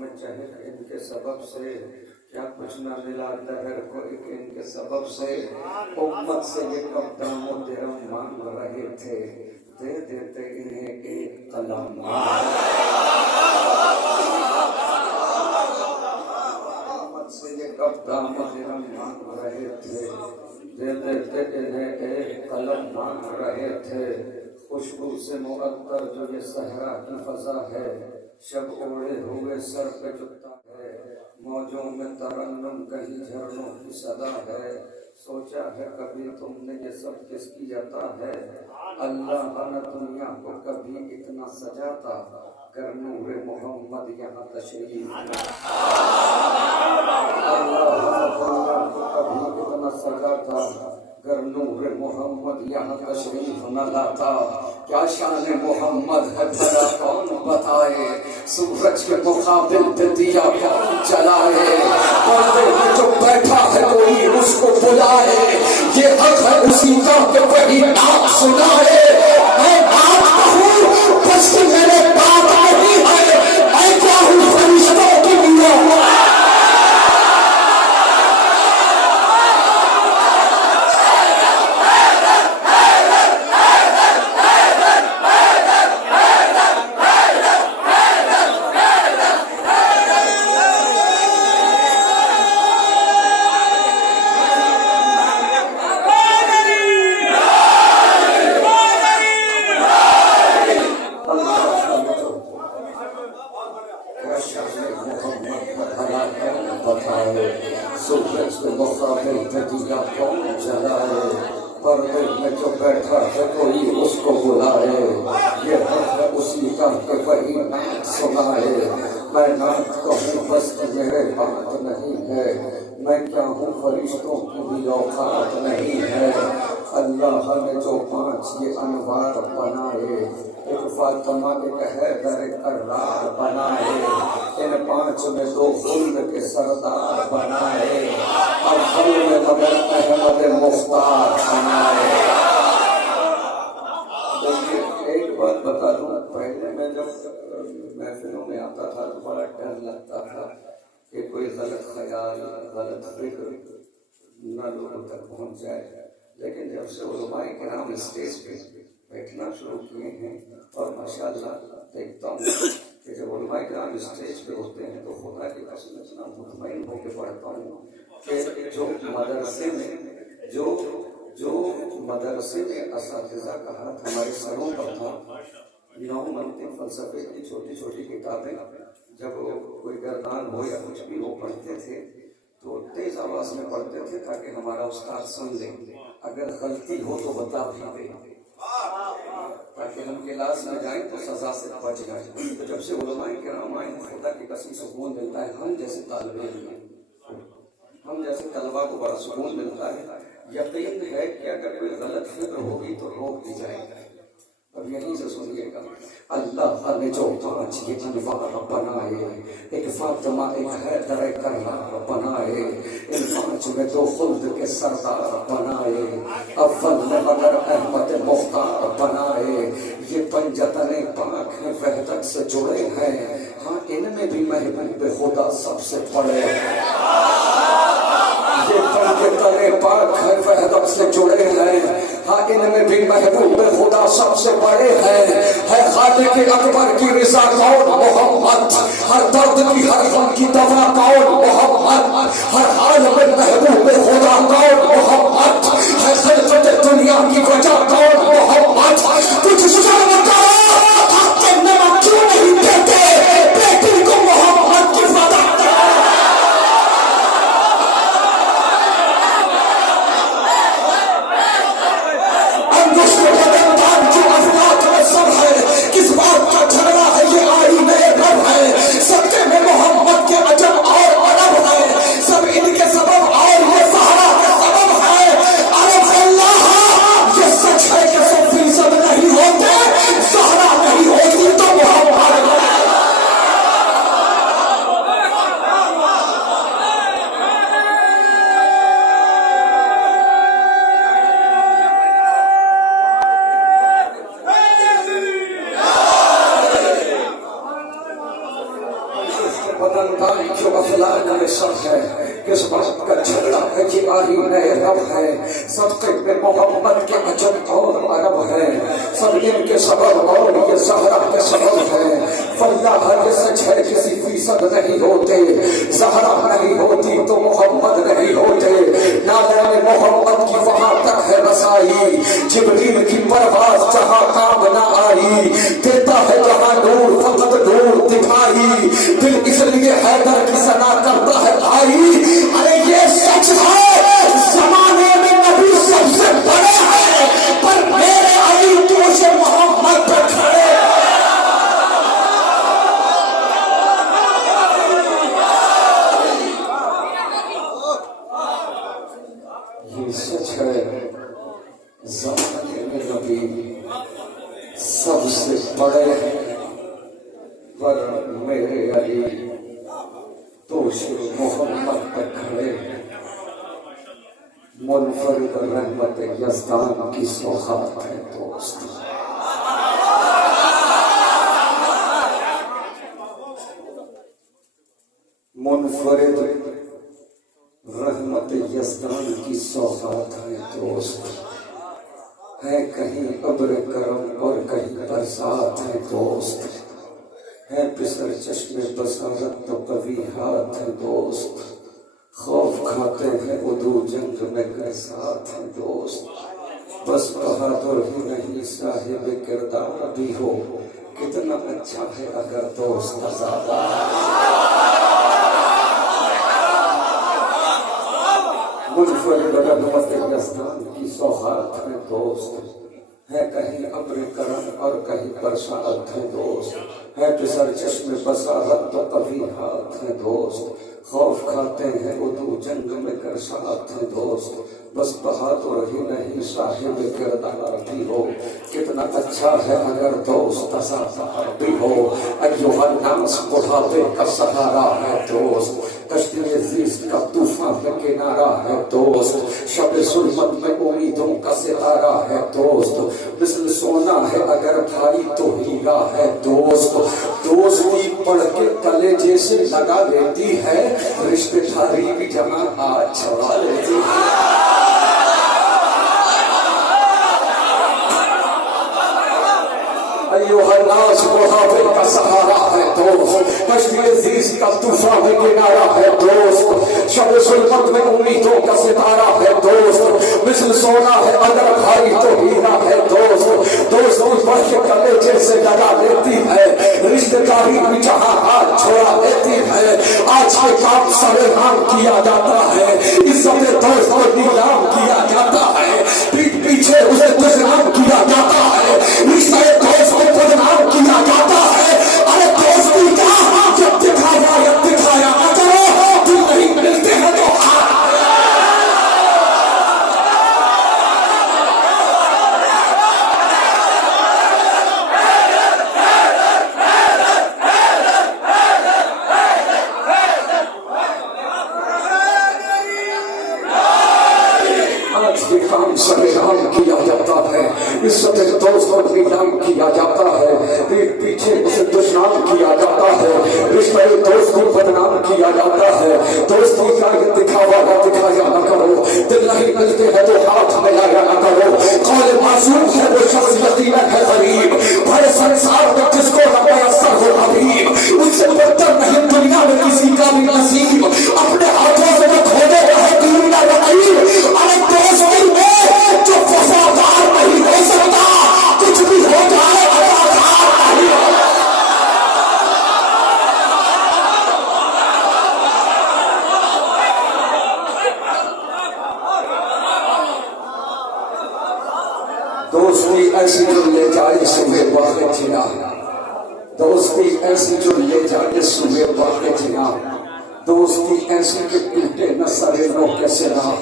में चाहे इनके सबब से क्या कुछ न मिला दहर को, इनके सबब से उम्मत से ये कब दामो दिरम मांग रहे थे, दे देते इन्हें एक कलम। उम्मत से ये कब दामो दिरम मांग रहे थे, दे देते इन्हें एक कलम मांग रहे थे। खुशबू से मुअत्तर जो ये सहरा की फजा है, शब ओढ़े हुए सर पे जुटता है, मौजों में तरन्नुम कहीं झरनों की सदा है। सोचा है कभी तुमने ये सब किसकी अता है, अल्लाह न दुनिया को कभी इतना सजाता, कर नूर मोहम्मद यहाँ तशरीफ। अल्लाह न दुनिया को कभी इतना सजाता, कर नूर मोहम्मद यहाँ तशरीफ न लाता। क्या शान मोहम्मद है भला कौन बताए, सूरज के मुकाबिल पे दिया कौन जलाए, पर्दे में जो बैठा है कोई उसको बुलाए, ये हक है उसी का कि वही नाम सुनाए। मैं बात कहूँ बस कि मेरे बात नहीं है, मैं क्या हूँ फरिश्तों की मीरा। सूरज के मुकाबिल पे दिया कौन जलाए, पर्दे में जो बैठा है कोई उसको बुलाए, ये हक है उसी का कि वही नात सुनाए। मैं नात कहूँ बस मेरे बात नहीं है, मैं क्या हूँ फरिश्तों की भी औकात नहीं है। अल्लाह ने जो पांच ये अनवार बनाए, एक फातिमा एक हैदर एक कर्रार बनाए, इन पांच में दो खुल्द के सरदार बनाए, अव्वल में मगर अहमद मुख्तार बनाए। देखिए एक बात बता दूं, पहले मैं जब महफिलों में आता था तो बड़ा डर लगता था कि कोई गलत ख्याल गलत फिक्र न लोगों तक पहुंच जाए। लेकिन जब से उलमाए किराम स्टेज पे बैठना शुरू किए हैं और माशाअल्लाह देखता हूँ कि जब उलमाए किराम स्टेज पे होते हैं तो खुदा की कसम इतना मुतमईन होकर पढ़ता हूँ कि जो मदरसे में असातिज़ा का हाथ हमारे सरों पर था, नौ मंतिक फलसफे की छोटी छोटी किताबें जब कोई गर्दान हो या कुछ भी वो पढ़ते थे तो तेज आवाज में पढ़ते थे ताकि हमारा उस्ताद सुन ले, अगर गलती हो तो बता भी दे, ताकि हम क्लास में जाएं तो सजा से बच जाए। तो जब से उलमाए किराम आए खुदा की कसम सुकून मिलता है। हम जैसे तालिबे इल्म, हम जैसे तलबा को बड़ा सुकून मिलता है। यकीन है कि अगर कोई गलत फिक्र होगी तो रोक दी जाएगी। अब यहीं से सुनिएगा, अल्लाह ने जो पांच ये अनवार बनाए, एक फातिमा एक हैदर एक कर्रार बनाए, इन पांच में दो खुल्द के सरदार बनाए, अव्वल में मगर अहमद मुख्तार बनाए। ये पंजतने पाक हैं वहदत से जुड़े हैं, हाँ इनमें भी महबूब खुदा सबसे बड़े। ये पंजतने पाक हैं वहदत से जुड़े हैं, हाँ इनमें भी महबूब खुदा सबसे बड़े हैं। है खालिक अकबर की रिज़ा कौन मोहम्मद, हर दर्द की हर गम की दवा कौन मोहम्मद, हर हाल में महबूब खुदा कौन मोहम्मद, है खिलकत दुनिया की वजह कौन मोहम्मद। कुछ बताओ आपके नमक क्यों नहीं देते बेटी को मोहम्मद की फदा। किस बात का झगड़ा है, ये आईने रब है, सबके में मोहम्मद के अजब और अरब है, सब इन पतंगाई क्यों अफलान में सब है, किस बात का झगड़ा है कि आही नए रब है, सबके में मोहम्मद के अजब और अरब है, सब इनके सबब और ये ज़हरा के सबब है। फल्लाह ये सच है किसी फीसद नहीं होते, ज़हरा नहीं होती तो मोहम्मद नहीं होते। नाले में मोहम्मद की वहां तक है रसाई, जिब्रील की परवाज़ जहां काम न आई, देता है जहां नूर फकत नूर दिखाई, दिल इसलिए हैदर की सना करता है भाई। अरे ये सच है जमाने में नबी सबसे बड़े हैं, पर मेरे अली तो से मोहम्मद पर खड़े। ये सच है जमाने में नबी सबसे बड़े हैं, पर मेरे अली तो सिर्फ मोहम्मद पर खड़े। मुनफरिद रहमत यज़दान की सौगात है दोस्त। मुनफरिद रहमत यज़दान की सौगात है दोस्त। है कहीं अब्र करम और कहीं बरसात है दोस्त, है पिसर चश्मे बसारत तो कभी हाथ है दोस्त। खौफ खाते हैं उदू जंग में कर साथ है दोस्त। बस बहादुर ही नहीं साहिब किरदार भी हो, कितना अच्छा है अगर दोस्त आज़ादा। मुनफरिद रहमत यज़दान की सौगात है दोस्त, है कहीं अब्र करम और कहीं बरसात है दोस्त। है पिसर चश्मे बसारत तो कभी हाथ है दोस्त। खौफ खाते हैं उदू जंग में कर साथ है दोस्त। बस बहादुर ही नहीं साहिब किरदार भी हो, कितना अच्छा है अगर दोस्त आज़ादा भी हो। अय्युहन नास बुढ़ापे का सहारा है दोस्त, कश्ती अज़ीज़ का तूफान में किनारा है दोस्त। शब सुल्मत में उम्मीदों का सितारा है दोस्त। मिसल सोना है अगर भाई तो हीरा है दोस्त। दोस्ती पढ़ के कलेजे से लगा लेती है, रिश्तेदारी भी जहां हाथ छुड़ा लेती है। अय्युहन्नास बुढ़ापे का सहारा है दोस्त, कश्ती अज़ीज़ का तूफान में किनारा है दोस्त। शब सुल्मत में उम्मीदों का सितारा है दोस्त। मिसल सोना है अगर भाई तो हीरा है दोस्त। दोस्ती बढ़ के कलेजे से लगा लेती है, रिश्तेदारी भी जहां हाथ छोड़ा लेती है। आज के काम सरेआम किया जाता है, इज्जत दोस्त को नीलाम किया जाता है, पीठ पीछे उसे बदनाम किया जाता है, रिश्ते दोस्त को बदनाम किया जाता है। अरे दोस्ती का जब दिखाया या दिखाया न करो, तुम नहीं मिलते हैं तो काम सरेआम किया जाता है, इज्जत दोस्त को नीलाम किया जाता है, पीठ पीछे उसे दुश्मन किया जाता है, रिश्ते दोस्त को बदनाम किया जाता है। दोस्ती का ये दिखावा न दिखाया न करो, दिल नहीं मिलते हैं तो हाथ मिलाया न करो। कौन मासूम है वो शख्स यकीनन है गरीब, बड़े संसार में जिसको न मयस्सर हो हबीब, उनसे बदतर नहीं दुनिया में किसी का भी नसीब, अपने हाथों से वो खोदे रहे दुनिया में गरीब। अरे दोस्ती में जो वफादार नहीं हो सकता, कुछ भी हो जाए वफादार नहीं हो। दोस्ती ऐसी जो ले जाए सुबह बागे जिना, दोस्ती ऐसी जो ले जाए सुबह बागे जिना, दोस्ती ऐसी के टूटे न सरे नो कैसे ना,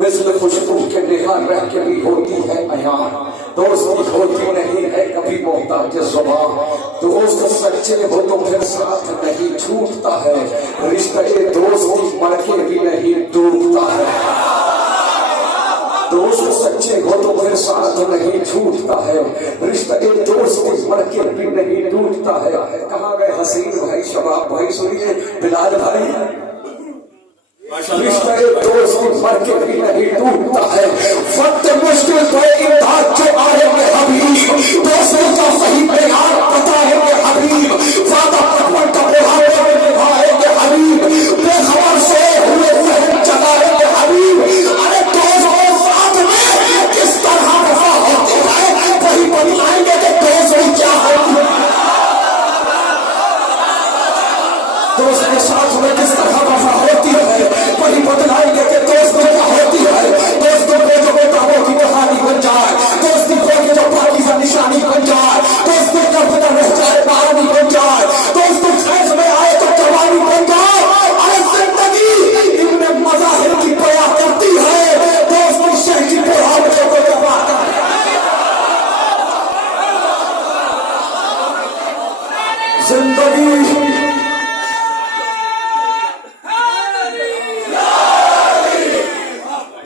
मिसल खुशबू के निहार रह के भी होती है अयान। दोस्ती होती नहीं है कभी मोहताज ज़ुबान, दोस्त सच्चे हो तो फिर साथ नहीं छूटता है, रिश्ते दोस्ती मर के भी नहीं टूटता है। दोस्त सच्चे हो तो फिर साथ नहीं छूटता है, रिश्ते दोस्ती मर के भी नहीं टूटता है। कहाँ गए हसीन भाई, शबाब भाई, सुनिए बिलाल भाई, रिश्ते दोस्त मर के भी नहीं टूटता है, वक्त मुश्किल पे इम्दाद जो आएंगे हबीब, दोस्तों का सही प्यार बताएंगे हबीब, वादा पकड़ का बुढ़ापे निभाएंगे हबीब, बेखबर से हुए जहन जगाएंगे हबीब। अरे दोस्तों साथ में किस तरह वफा होती है वही बताएंगे कि दोस्तों क्या होती है, दोस्त के साथ में किस तरह वफा होती है वही बतलाएंगे कि दोस्तों क्या होती है। दोस्तों को जो किताबों की कहानी बन जाए, दोस्ती को जो पाकिज़ा निशानी बन जाए, दोस्तों का पता रह जाए बारमी बन जाए, दोस्तों खैस में आए तो जवानी बन जाए। अरे जिंदगी इनमें मज़ाहिर की बया करती है, दोस्तों शह की बुढ़ापे को जवा करती है।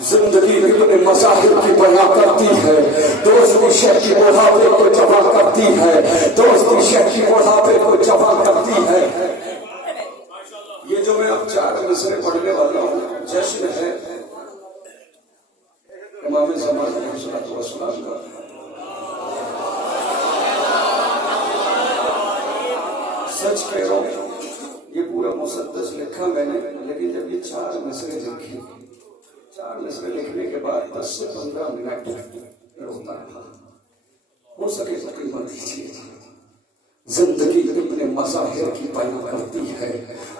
जिंदगी इतने मज़ाहिर की बया करती है, दोस्ती शह की बुढ़ापे को जमा करती है, दोस्ती शह की बुढ़ापे को जमा करती है। ये जो मैं अब 4 मिसरे पढ़ने वाला हूँ, जश्न है इमाम ज़मान अलैहिस्सलाम का। सच कह रहा हूँ, ये पूरा मुसद्दस लिखा मैंने, लेकिन जब ये 4 मिसरे लिखे, 4 मिसरे लिखने के बाद 10 से 15 मिनट रोता रहा। हो सके तो कीमत दीजिए। जिंदगी इतने मज़ाहिर की बयां करती है,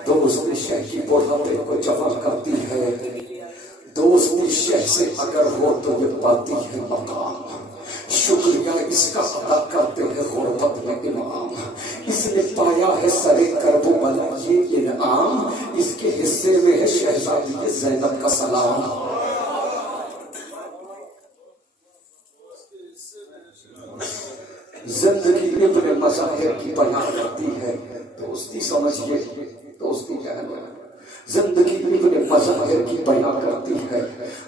दोस्ती शह की बुढ़ापे को जमा करती है, दोस्ती शह से अगर हो तो ये पाती है मकाम, शुक्रिया इसका अदा करते हैं गुरबत में इमाम, इसने पाया है सरे करबो बला ये इनाम, इसके हिस्से में है शहजादी ज़ैनब का सलाम। जिंदगी इतने मज़ाहिर की बयां करती है, दोस्ती समझिए, दोस्ती क्या है, जिंदगी इतने मज़ाहिर की बयां करती है,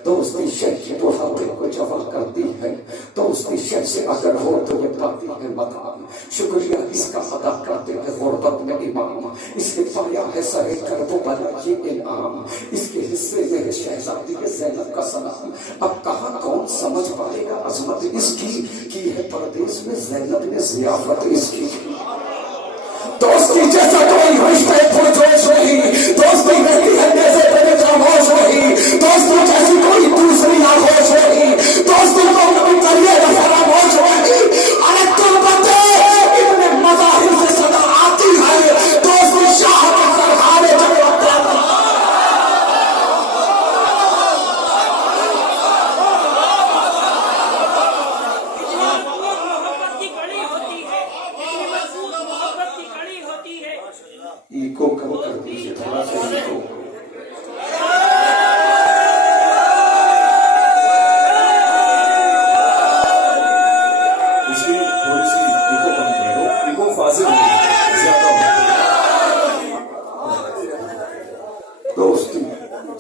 दोस्ती शह की बुढ़ापे को जमा करती है, दोस्ती शह से अगर हो तो ये पाती है मकाम, शुक्रिया इसका अदा करते हैं गुरबत में इमाम, इसने पाया है सरे करबो बला ये इनाम, इसके हिस्से में है शहजादी ज़ैनब का सलाम। अब कहाँ कौन समझ पाएगा अजमत इसकी, की है परदेश में ज़ैनब ने ज़ियाफत इसकी। दोस्ती जैसा कोई रिश्ता पुरजोश नहीं, दोस्ती रहती है जैसे तेरे खामोश नहीं, दोस्ती जैसी कोई दूसरी आगोश नहीं, दोस्ती को कभी करिए खामोश नहीं। अरे तुम बते इतने मज़ाहिर से सदा आती है, दोस्ती शाह के सरहारे इको कम कर दीजिए थोड़ा सा इको। इसकी थोड़ी सी इको कम कर दो, इको फाजिल ज्यादा दोस्ती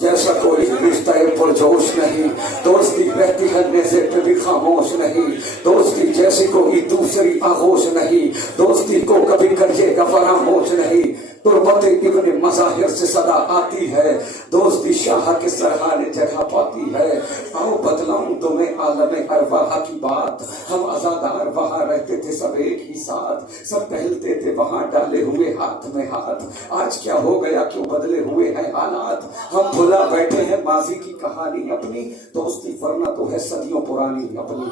जैसा कोई रिश्ता पुरजोश नहीं, दोस्ती रहती है नेज़े पे भी खामोश नहीं, दोस्ती जैसी कोई दूसरी आगोश नहीं, दोस्ती को कभी करिएगा फरामोश नहीं, तुरबत इब्ने मज़ाहिर से सदा आती है, दोस्ती शाह के सरहाने जगह पाती है। आओ बतलाऊं तुम्हें आलमे अरवाह की बात, हम आजादार वहां रहते थे सब एक ही साथ, सब टहलते थे वहां डाले हुए हाथ में हाथ, आज क्या हो गया क्यों बदले हुए हैं हालात, हम भुला बैठे हैं माजी की कहानी अपनी, दोस्ती वरना तो है सदियों पुरानी अपनी।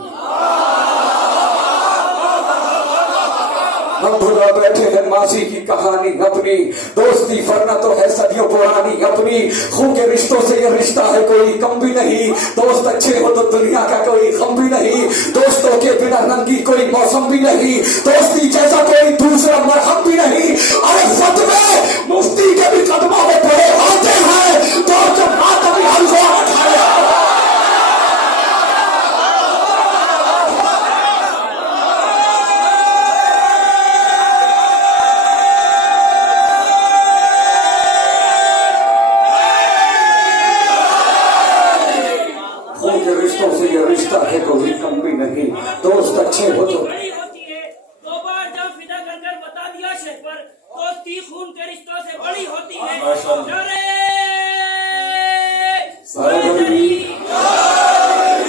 हम भुला बैठे हैं माजी की कहानी अपनी, दोस्ती वरना तो है सदियों पुरानी अपनी, खून के रिश्तों से ये रिश्ता है कोई कम भी नहीं, दोस्त अच्छे हो तो दुनिया का कोई गम भी नहीं, दोस्तों के बिना रंगी कोई मौसम भी नहीं, दोस्ती जैसा कोई दूसरा मरहम भी नहीं। अरे फतवे मुफ्ती के भी कदमों में पड़े आते हैं, तो जब बात अभी हमसे उठाया से ये रिश्ता है कोई कम भी नहीं, दोस्त अच्छे हो तो बड़ी होती है। 2 बार जब फिदा कर बता दिया शेख पर, दोस्त रिश्तों से बड़ी होती है। माशाअल्लाह। नारे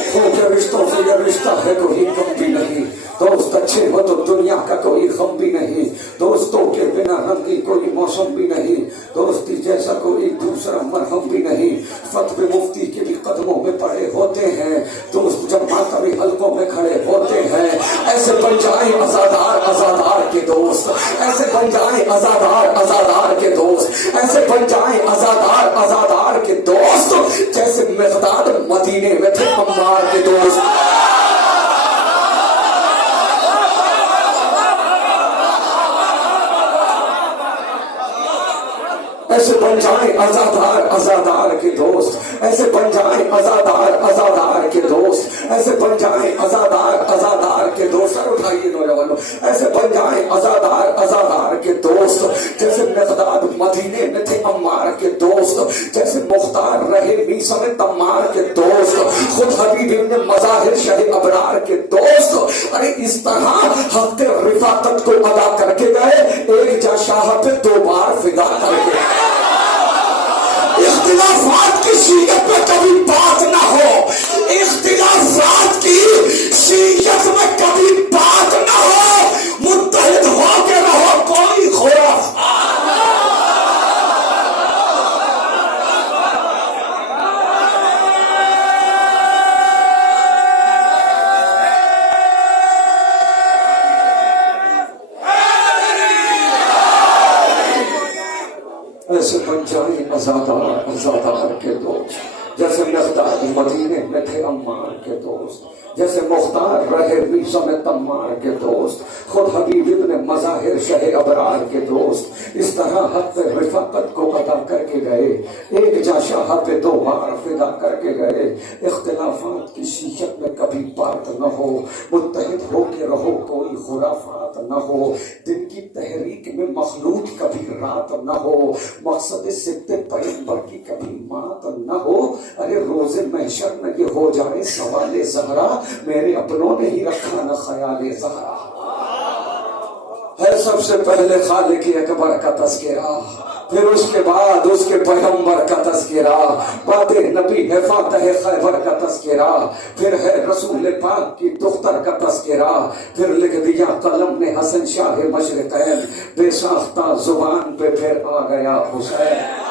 खून के रिश्तों से यह रिश्ता है कोई कम भी नहीं। दोस्त अच्छे हो तो दुनिया का कोई गम भी नहीं। दोस्तों के बिना रंगी कोई मौसम भी नहीं। दोस्ती जैसा कोई दूसरा मरहम भी नहीं। फतवे मुफ्ती के भी कदमों में पड़े होते हैं। दोस्त जब मातमी हलकों में खड़े होते हैं। ऐसे बन जाए अज़ादार अज़ादार के दोस्त। ऐसे बन जाए अज़ादार अज़ादार के दोस्त। ऐसे बन जाए अज़ादार अज़ादार के दोस्त जैसे मिक़दाद मदीने में थे अम्मार के दोस्त। ऐसे बन जाए अज़ादार अज़ादार के दोस्त। ऐसे बन जाए अज़ादार अज़ादार के दोस्त। ऐसे बन जाए अज़ादार अज़ादार के दोस्त। सर उठाइए नौजवानों। ऐसे बन जाए अज़ादार अज़ादार के दोस्त जैसे मिक़दाद मदीने में थे अम्मार के दोस्त। जैसे मुख्तार रहे मीसा में तम्मार के दोस्त। खुद हबीब इब्न मज़ाहिर शाह अबरार के दोस्त। अरे इस तरह हक़ रिफ़ाक़त को अदा करके गए। एक जा शाह पे 2 बार फिदा करके। इख्तिलाफात की सीयत में कभी बात ना हो। इख्तिलाफात की सीयत में कभी बात ना हो। मुत्तहिद हो के रहो कोई खुराफ। ऐसे बन जाए अज़ादार अज़ादार के दोस्त जैसे मिक़दाद मदीने में थे अम्मार के दोस्त। जैसे मुख्तार रहे मीसा में तम्मार के दोस्त। खुद हबीब इब्न मज़ाहिर शाह अबरार के दोस्त। इस तरह हक़ रिफ़ाक़त को अदा करके गए। एक जा शाह पे 2 बार फिदा करके गए। इख्तिलाफात की सीयत में कभी बात न हो। मुत्तहिद हो के रहो कोई खुराफात न हो। दिन की तहरीक में मखलूत कभी रात न हो। मकसद सिद्दे पैगंबर की कभी मात न हो। अरे रोज़े महशर में ये हो जाए सवाले ज़हरा मेरे अपनों ने ही रखा न ख्याले ज़हरा। है सबसे पहले खालिक अकबर का तज़किरा। फिर उसके बाद उसके पैगंबर का तज़किरा। बाते नबी है फातह खैबर का तज़किरा। फिर है रसूल पाक की दुख्तर का तज़किरा। फिर लिख दिया कलम ने हसन शाह मशरिक़ैन। बेसाख्ता जुबान पे फिर आ गया हुसैन।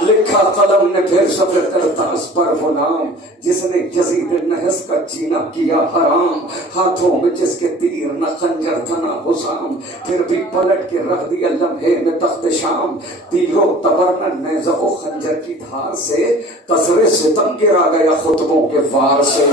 लिखा कलम ने फिर सफर करतास पर वो नाम जिसने यज़ीद नहस का जीना किया हराम। हाथों में जिसके तीर न खंजर था न हुसाम। फिर भी पलट के रख दिया लम्हे में तख्त शाम। तीरों तबर न नेज़ो खंजर की धार से कसरे सितम गिरा गया खुतबों के वार से।